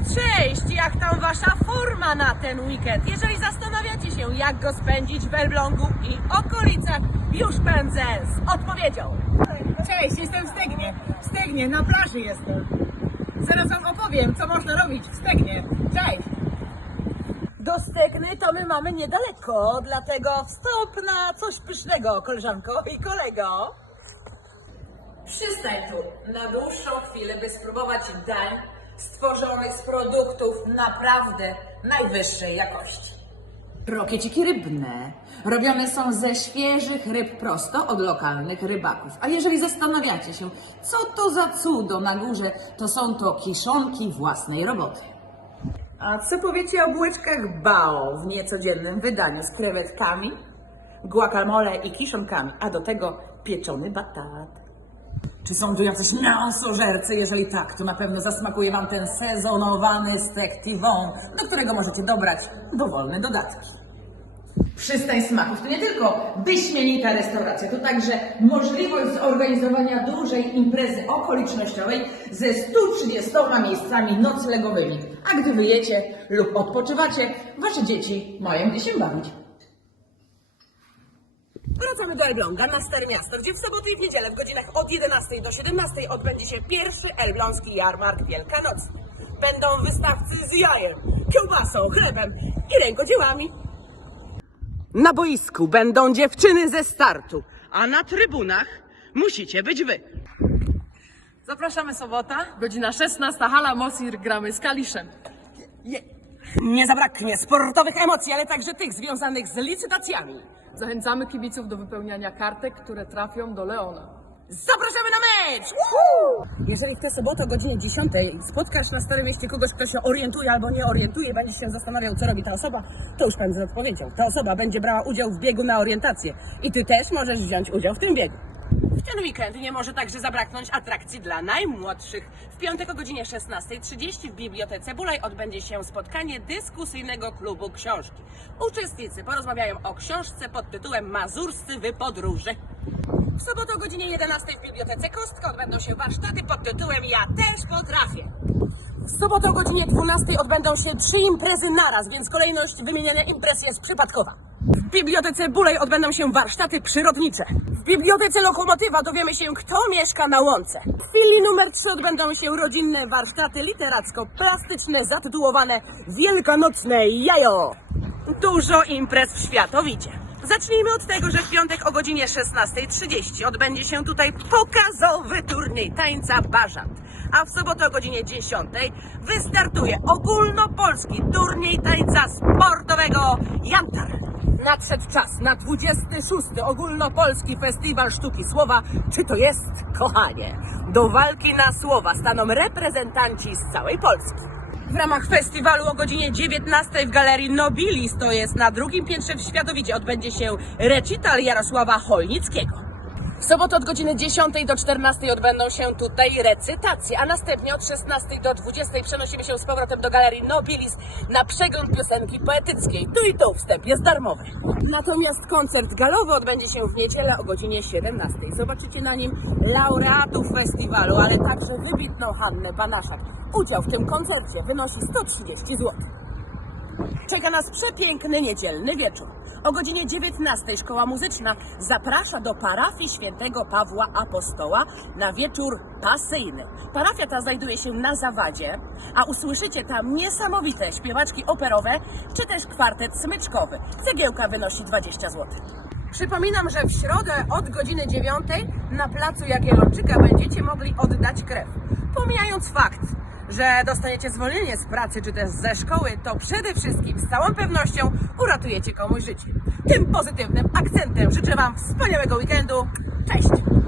cześć! Jak tam wasza forma na ten weekend? Jeżeli zastanawiacie się, jak go spędzić w Elblągu i okolicach, już pędzę z odpowiedzią. Cześć, jestem w Stegnie. W Stegnie, na plaży jestem. Zaraz wam opowiem, co można robić w Stegnie. Cześć! Do Stegny to my mamy niedaleko, dlatego wstąp na coś pysznego, koleżanko i kolego. Przystań tu na dłuższą chwilę, by spróbować dań stworzonych z produktów naprawdę najwyższej jakości. Krokieciki rybne robione są ze świeżych ryb prosto od lokalnych rybaków. A jeżeli zastanawiacie się, co to za cudo na górze, to są to kiszonki własnej roboty. A co powiecie o bułeczkach bao w niecodziennym wydaniu z krewetkami, guacamole i kiszonkami, a do tego pieczony batat? Czy są tu jacyś mięsożercy? Jeżeli tak, to na pewno zasmakuje Wam ten sezonowany stek Tivon, do którego możecie dobrać dowolne dodatki. Przystań Smaków to nie tylko wyśmienita restauracja, to także możliwość zorganizowania dużej imprezy okolicznościowej ze 130 miejscami noclegowymi. A gdy wyjecie lub odpoczywacie, Wasze dzieci mają gdzie się bawić. Wracamy do Elbląga na Stare Miasto, gdzie w sobotę i w niedzielę w godzinach od 11 do 17 odbędzie się pierwszy elbląski jarmark Wielkanocy. Będą wystawcy z jajem, kiełbasą, chlebem i rękodziełami. Na boisku będą dziewczyny ze startu, a na trybunach musicie być wy. Zapraszamy sobota, godzina 16, hala Mosir, gramy z Kaliszem. Nie zabraknie sportowych emocji, ale także tych związanych z licytacjami. Zachęcamy kibiców do wypełniania kartek, które trafią do Leona. Zapraszamy na mecz! Woohoo! Jeżeli w tę sobotę o godzinie 10 spotkasz na Starym Mieście kogoś, kto się orientuje albo nie orientuje, będziesz się zastanawiał, co robi ta osoba, to już pędzę z odpowiedzią. Ta osoba będzie brała udział w biegu na orientację i ty też możesz wziąć udział w tym biegu. Ten weekend nie może także zabraknąć atrakcji dla najmłodszych. W piątek o godzinie 16.30 w Bibliotece Bulaj odbędzie się spotkanie dyskusyjnego klubu książki. Uczestnicy porozmawiają o książce pod tytułem Mazurscy wypodróży. W sobotę o godzinie 11 w Bibliotece Kostka odbędą się warsztaty pod tytułem Ja też potrafię. W sobotę o godzinie 12 odbędą się trzy imprezy naraz, więc kolejność wymieniania imprez jest przypadkowa. W Bibliotece Bulej odbędą się warsztaty przyrodnicze. W Bibliotece Lokomotywa dowiemy się, kto mieszka na łące. W chwili numer 3 odbędą się rodzinne warsztaty literacko-plastyczne zatytułowane Wielkanocne Jajo. Dużo imprez w Światowicie. Zacznijmy od tego, że w piątek o godzinie 16.30 odbędzie się tutaj pokazowy turniej tańca Bażant. A w sobotę o godzinie 10 wystartuje ogólnopolski turniej tańca sportowego Jantar. Nadszedł czas na 26. ogólnopolski festiwal sztuki słowa. Czy to jest kochanie? Do walki na słowa staną reprezentanci z całej Polski. W ramach festiwalu o godzinie 19 w Galerii Nobilis, to jest na drugim piętrze w Światowicie, odbędzie się recital Jarosława Holnickiego. W sobotę od godziny 10 do 14 odbędą się tutaj recytacje, a następnie od 16 do 20 przenosimy się z powrotem do Galerii Nobilis na przegląd piosenki poetyckiej. Tu i tu wstęp jest darmowy. Natomiast koncert galowy odbędzie się w niedzielę o godzinie 17. Zobaczycie na nim laureatów festiwalu, ale także wybitną Hannę Banaszak. Udział w tym koncercie wynosi 130 zł. Czeka nas przepiękny niedzielny wieczór. O godzinie 19 Szkoła Muzyczna zaprasza do parafii świętego Pawła Apostoła na wieczór pasyjny. Parafia ta znajduje się na Zawadzie, a usłyszycie tam niesamowite śpiewaczki operowe, czy też kwartet smyczkowy. Cegiełka wynosi 20 zł. Przypominam, że w środę od godziny 9 na placu Jagiellończyka będziecie mogli oddać krew. Pomijając fakt, że dostaniecie zwolnienie z pracy czy też ze szkoły, to przede wszystkim z całą pewnością uratujecie komuś życie. Tym pozytywnym akcentem życzę Wam wspaniałego weekendu. Cześć!